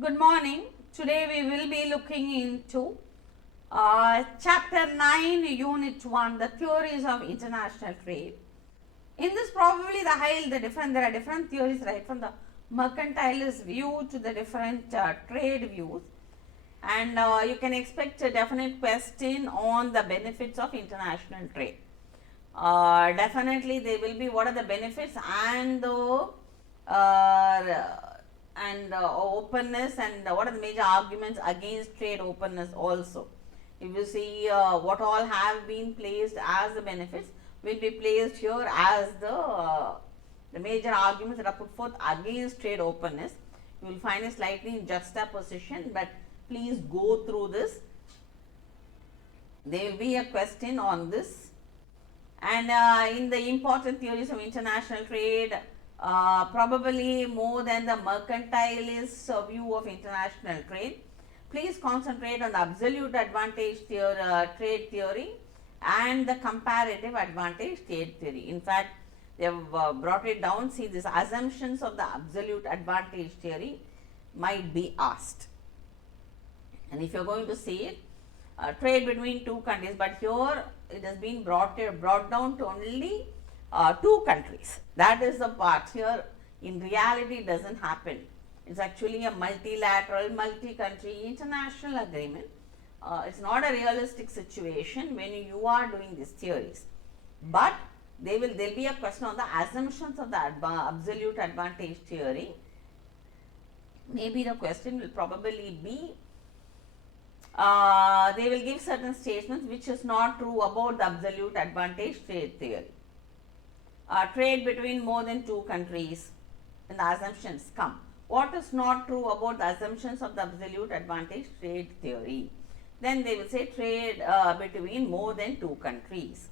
Good morning. Today we will be looking into chapter 9, unit 1, the theories of international trade. In this, probably there are different theories, right, from the mercantilist view to the different trade views, and you can expect a definite question on the benefits of international trade. Definitely there will be what are the benefits and the openness, and what are the major arguments against trade openness also. If you see what all have been placed as the benefits will be placed here as the major arguments that are put forth against trade openness. You will find it slightly in juxtaposition, but please go through this. There will be a question on this, and in the important theories of international trade, probably more than the mercantilist view of international trade, please concentrate on the absolute advantage trade theory and the comparative advantage trade theory. In fact, they have brought it down. See, these assumptions of the absolute advantage theory might be asked, and if you are going to see it, trade between two countries, but here it has been brought down to only two countries. That is the part here. In reality, it doesn't happen. It's actually a multilateral, multi-country international agreement. It's not a realistic situation when you are doing these theories. But there'll be a question on the assumptions of the absolute advantage theory. Maybe the question will probably be, they will give certain statements which is not true about the absolute advantage trade theory. Trade between more than two countries, and the assumptions come. What is not true about the assumptions of the absolute advantage trade theory? Then they will say trade between more than two countries.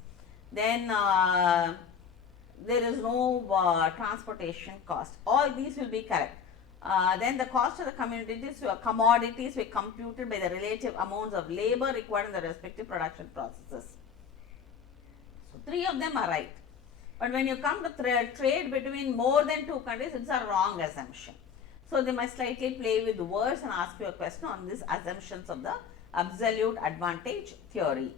Then there is no transportation cost. All these will be correct. Then the cost of the commodities were computed by the relative amounts of labor required in the respective production processes. So, three of them are right. But when you come to trade between more than two countries, it's a wrong assumption. So, they might slightly play with words and ask you a question on these assumptions of the absolute advantage theory.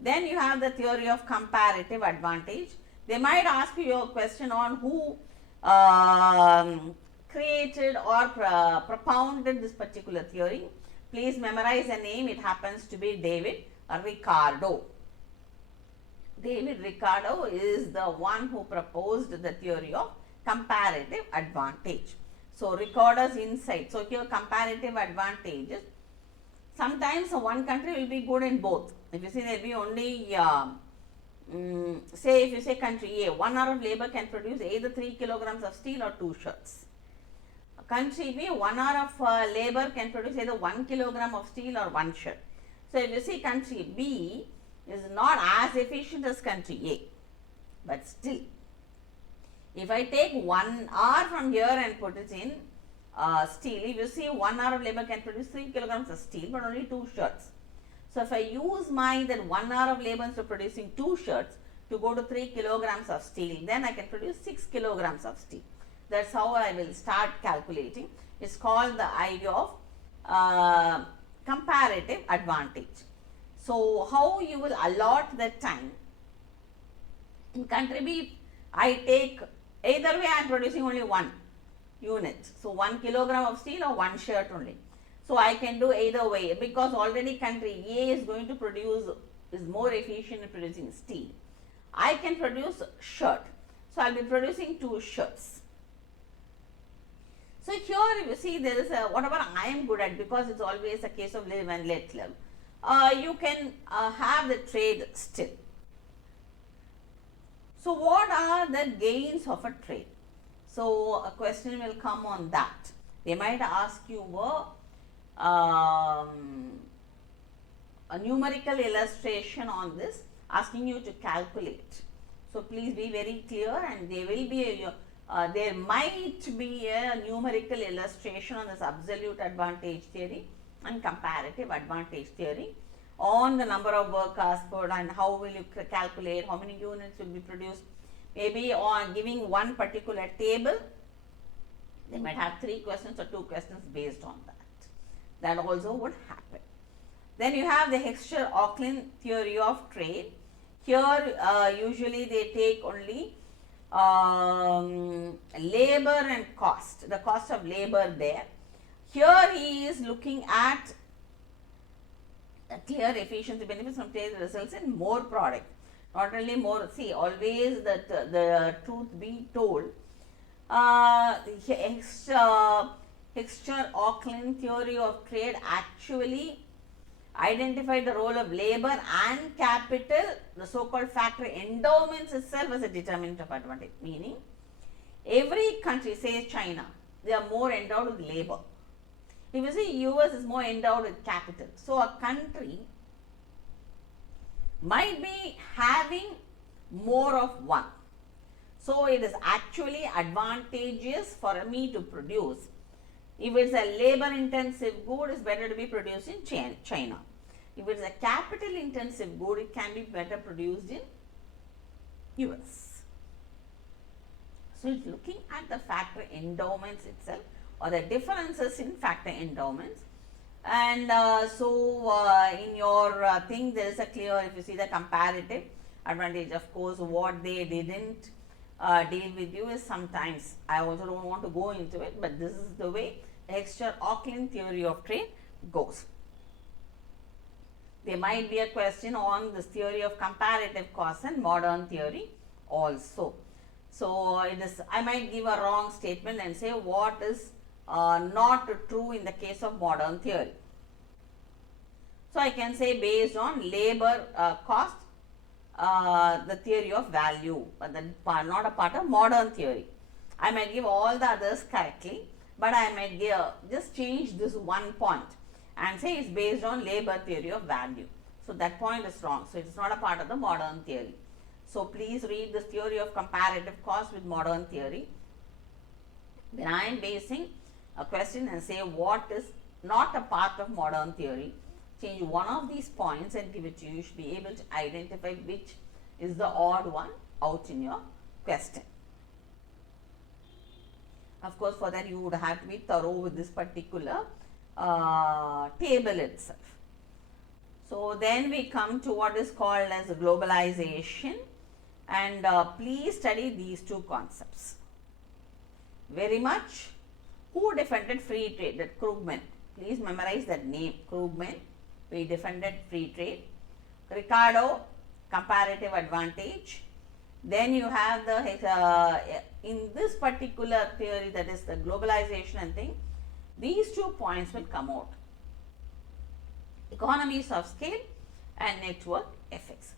Then you have the theory of comparative advantage. They might ask you a question on who created or propounded this particular theory. Please memorize a name. It happens to be David Ricardo. David Ricardo is the one who proposed the theory of comparative advantage. So, Ricardo's insight. So, here comparative advantages. Sometimes one country will be good in both. If you see, there will be only, say if you say country A, 1 hour of labor can produce either 3 kilograms of steel or 2 shirts. Country B, 1 hour of labor can produce either 1 kilogram of steel or 1 shirt. So, if you see country B is not as efficient as country A, but still, if I take 1 hour from here and put it in steel, if you see 1 hour of labor can produce 3 kilograms of steel, but only 2 shirts. So, if I use my that 1 hour of labor instead of producing 2 shirts to go to 3 kilograms of steel, then I can produce 6 kilograms of steel. That's how I will start calculating. It's called the idea of comparative advantage. So, how you will allot the time? In country B, I take either way I am producing only 1 unit. So, 1 kilogram of steel or 1 shirt only. So, I can do either way, because already country A is going to produce, is more efficient in producing steel. I can produce shirt. So, I will be producing 2 shirts. So, here if you see there is a whatever I am good at, because it's always a case of live and let live. You can have the trade still. So, what are the gains of a trade? So, a question will come on that. They might ask you a numerical illustration on this, asking you to calculate. So, please be very clear, and there will be there might be a numerical illustration on this absolute advantage theory and comparative advantage theory on the number of work hours per, and how will you calculate how many units will be produced, maybe on giving one particular table They might have 3 questions or 2 questions based on that. That also would happen. Then you have the Hexter-Auckland theory of trade. Here usually they take only labor and cost, the cost of labor there. Here he is looking at a clear efficiency benefits from trade results in more product. Not only more, see, always that the truth be told, Hexter-Auckland theory of trade actually identified the role of labor and capital, the so-called factory endowments itself as a determinant of advantage. Meaning, every country, say China, they are more endowed with labor. If you see US is more endowed with capital. So a country might be having more of one. So it is actually advantageous for me to produce. If it's a labor intensive good, it's better to be produced in China. If it's a capital intensive good, it can be better produced in US. So it's looking at the factor endowments itself, or the differences in factor endowments. And in your thing, there is a clear, if you see the comparative advantage, of course, what they didn't deal with you is sometimes, I also don't want to go into it, but this is the way Hexter-Auckland theory of trade goes. There might be a question on this theory of comparative cost and modern theory also. So it is, I might give a wrong statement and say what is not true in the case of modern theory. So I can say based on labor cost, the theory of value, but that not a part of modern theory. I might give all the others correctly, but I might give, just change this one point and say it's based on labor theory of value. So that point is wrong. So it's not a part of the modern theory. So please read this theory of comparative cost with modern theory. Then I am basing a question and say what is not a part of modern theory. Change one of these points and give it to you. You should be able to identify which is the odd one out in your question. Of course, for that you would have to be thorough with this particular table itself. So then we come to what is called as globalization, and please study these two concepts very much. Who defended free trade? That Krugman. Please memorize that name, Krugman. We defended free trade. Ricardo, comparative advantage. Then you have the in this particular theory, that is the globalization and thing, these 2 points will come out: economies of scale and network effects.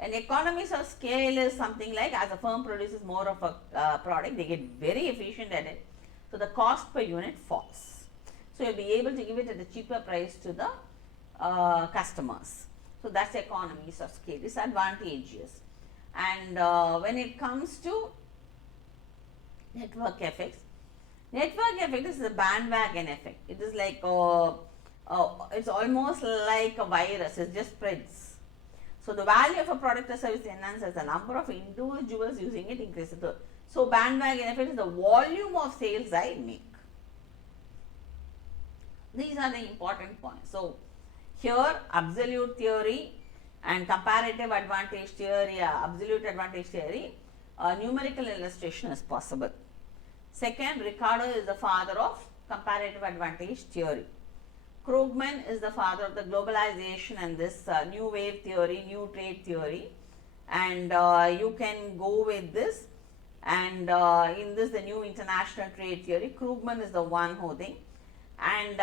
And economies of scale is something like, as a firm produces more of a product, they get very efficient at it, so the cost per unit falls. So you'll be able to give it at a cheaper price to the customers. So that's economies of scale. It's advantageous. And when it comes to network effects is the bandwagon effect. It is like it's almost like a virus. It just spreads. So the value of a product or service enhances, the number of individuals using it increases. So bandwagon effect is the volume of sales I make. These are the important points. So here absolute theory and comparative advantage theory, absolute advantage theory, numerical illustration is possible. Second, Ricardo is the father of comparative advantage theory. Krugman is the father of the globalization and this new wave theory, new trade theory, and you can go with this. And in this, the new international trade theory, Krugman is the one holding. And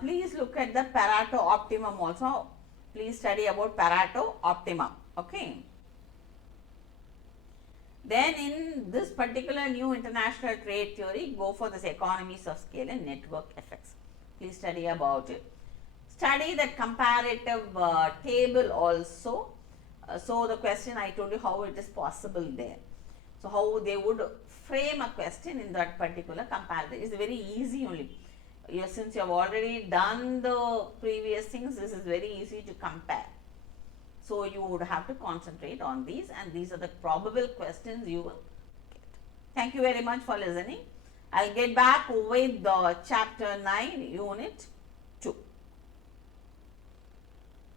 please look at the Pareto optimum also. Please study about Pareto optimum. Okay. Then in this particular new international trade theory, go for this economies of scale and network effects. Please study about it. Study that comparative table also. So the question I told you how it is possible there. So how they would frame a question in that particular comparative is very easy only. Since you have already done the previous things, this is very easy to compare. So you would have to concentrate on these, and these are the probable questions you will get. Thank you very much for listening. I'll get back with the chapter 9 unit